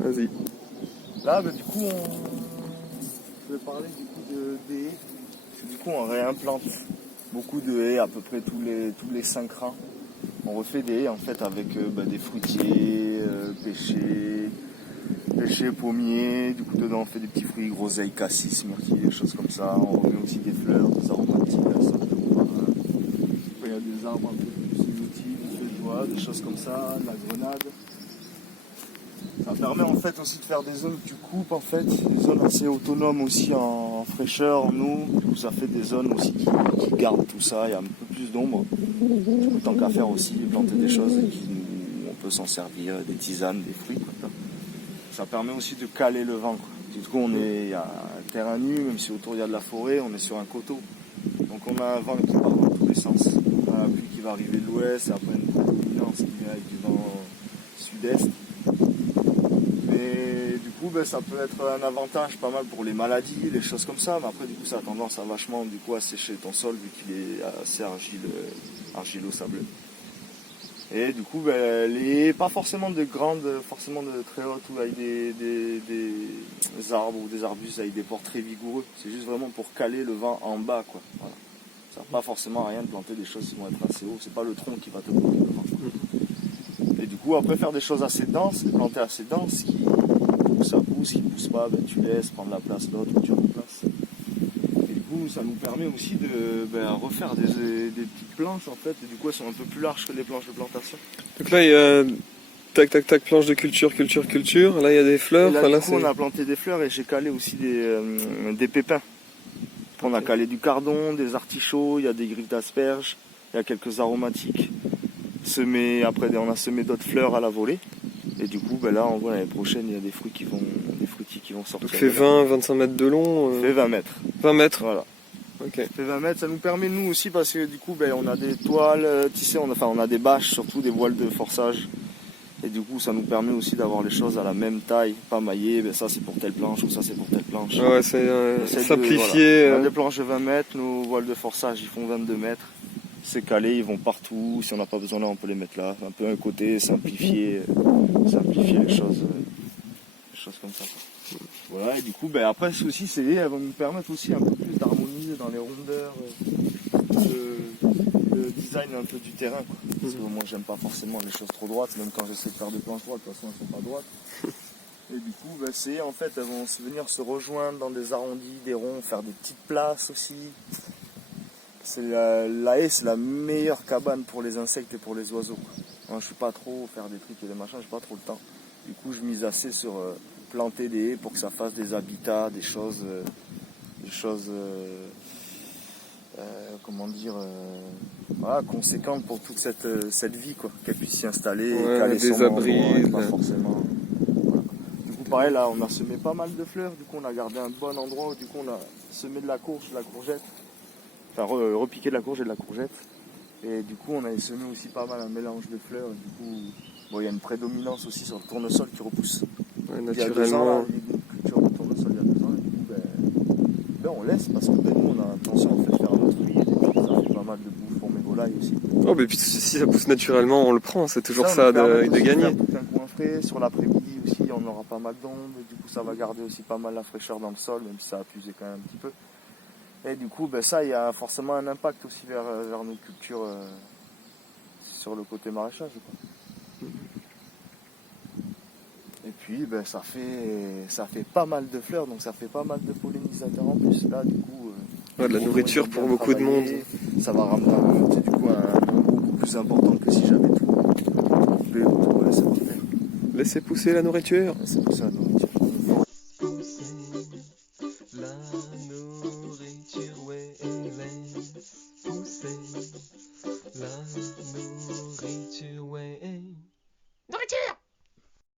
Vas-y. Là, du coup, je vais parler du coup des haies. Du coup, on réimplante beaucoup de haies, à peu près tous les 5 rangs. On refait des haies en fait avec des fruitiers, pêchers, pommiers. Du coup, dedans, on fait des petits fruits, groseilles, cassis, myrtilles, des choses comme ça. On remet aussi des fleurs, des aromatiques, la sorte de il y a des arbres un peu plus inutiles, des feuilles, des choses comme ça, de la grenade. Ça permet en fait aussi de faire des zones que tu coupes en fait, des zones assez autonomes aussi en fraîcheur, en eau. Du coup ça fait des zones aussi qui gardent tout ça, il y a un peu plus d'ombre. Du coup tant qu'à faire aussi, planter des choses où on peut s'en servir, des tisanes, des fruits. Quoi. Ça permet aussi de caler le vent. Quoi. Du coup il y a un terrain nu, même si autour il y a de la forêt, on est sur un coteau. Donc on a un vent qui part dans tous les sens. On a la pluie qui va arriver de l'ouest, et après une prédominance qui vient avec du vent sud-est. Et du coup, ça peut être un avantage pas mal pour les maladies, les choses comme ça. Mais après, du coup, ça a tendance à vachement à sécher ton sol vu qu'il est assez argilo-sableux. Et du coup, pas forcément de très hautes ou avec des arbres ou des arbustes avec des ports très vigoureux. C'est juste vraiment pour caler le vent en bas, quoi. Voilà. Ça n'a pas forcément rien de planter des choses qui vont être assez haut. C'est pas le tronc qui va te bloquer le vent. Et du coup, après faire des choses assez denses, des planter assez denses, qui pousse, qui pousse pas, tu laisses prendre la place d'autres ou tu remplaces. Et du coup, ça nous permet aussi de refaire des petites planches en fait, et du coup elles sont un peu plus larges que les planches de plantation. Donc là, il y a tac, planche de culture. Là, il y a des fleurs. Et là, du coup, on a planté des fleurs et j'ai calé aussi des pépins. On a calé du cardon, des artichauts, il y a des griffes d'asperges, il y a quelques aromatiques. Après, on a semé d'autres fleurs à la volée. Et du coup, là, on voit l'année prochaine, il y a des fruitiers qui vont sortir. Donc fait 20-25 mètres de long. Fait 20 mètres. 20 mètres. Voilà. Okay. Fait 20 mètres, ça nous permet nous aussi parce que du coup, on a des toiles tissées, on a des bâches, surtout des voiles de forçage. Et du coup, ça nous permet aussi d'avoir les choses à la même taille, pas maillées. Ça c'est pour telle planche ou ça c'est pour telle planche. Ouais, c'est simplifié. On a des planches de 20 mètres, nos voiles de forçage ils font 22 mètres. C'est calé, ils vont partout. Si on n'a pas besoin là, on peut les mettre là. Un peu un côté, simplifier les choses comme ça. Quoi. Voilà, et du coup, après, aussi, elles vont nous permettre aussi un peu plus d'harmoniser dans les rondeurs, le design un peu du terrain. Quoi. Parce que moi, j'aime pas forcément les choses trop droites, même quand j'essaie de faire des planches droites, de toute façon, elles sont pas droites. Et du coup, en fait, elles vont venir se rejoindre dans des arrondis, des ronds, faire des petites places aussi. La haie, c'est la meilleure cabane pour les insectes et pour les oiseaux. Quoi. Moi, je suis pas trop faire des trucs et des machins, j'ai pas trop le temps. Du coup, je mise assez sur planter des haies pour que ça fasse des habitats, des choses conséquentes pour toute cette vie, quoi. Qu'elle puisse s'y installer, caler des son abris, endroit, pas forcément. Voilà. Du coup, pareil, là, on a semé pas mal de fleurs. Du coup, on a gardé un bon endroit où, du coup, on a semé de la courge, de la courgette. Enfin, repiqué de la courge et de la courgette. Et du coup, on a semé aussi pas mal un mélange de fleurs. Du coup, il y a une prédominance aussi sur le tournesol qui repousse. Ouais, naturellement. Il y a 2 ans, là, il y a eu une culture de tournesol il y a 2 ans. Et du coup, on laisse parce que nous, on a l'intention en fait, de faire notre fruit. Ça fait pas mal de bouffe pour mes volailles aussi. Oh, mais puis si ça pousse naturellement, on le prend. C'est toujours ça de gagner. Tout un coin frais. Sur l'après-midi aussi, on aura pas mal d'ombre. Du coup, ça va garder aussi pas mal la fraîcheur dans le sol, même si ça a puisé quand même un petit peu. Et du coup, ça, il y a forcément un impact aussi vers nos cultures sur le côté maraîchage. Quoi. Et puis, ça fait pas mal de fleurs, donc ça fait pas mal de pollinisateurs en plus. Là, du coup, de la nourriture pour beaucoup de monde. Ça va ramener un nombre beaucoup plus important que si j'avais tout coupé autour de cette terre. Laissez pousser la nourriture. Laissez pousser la nourriture.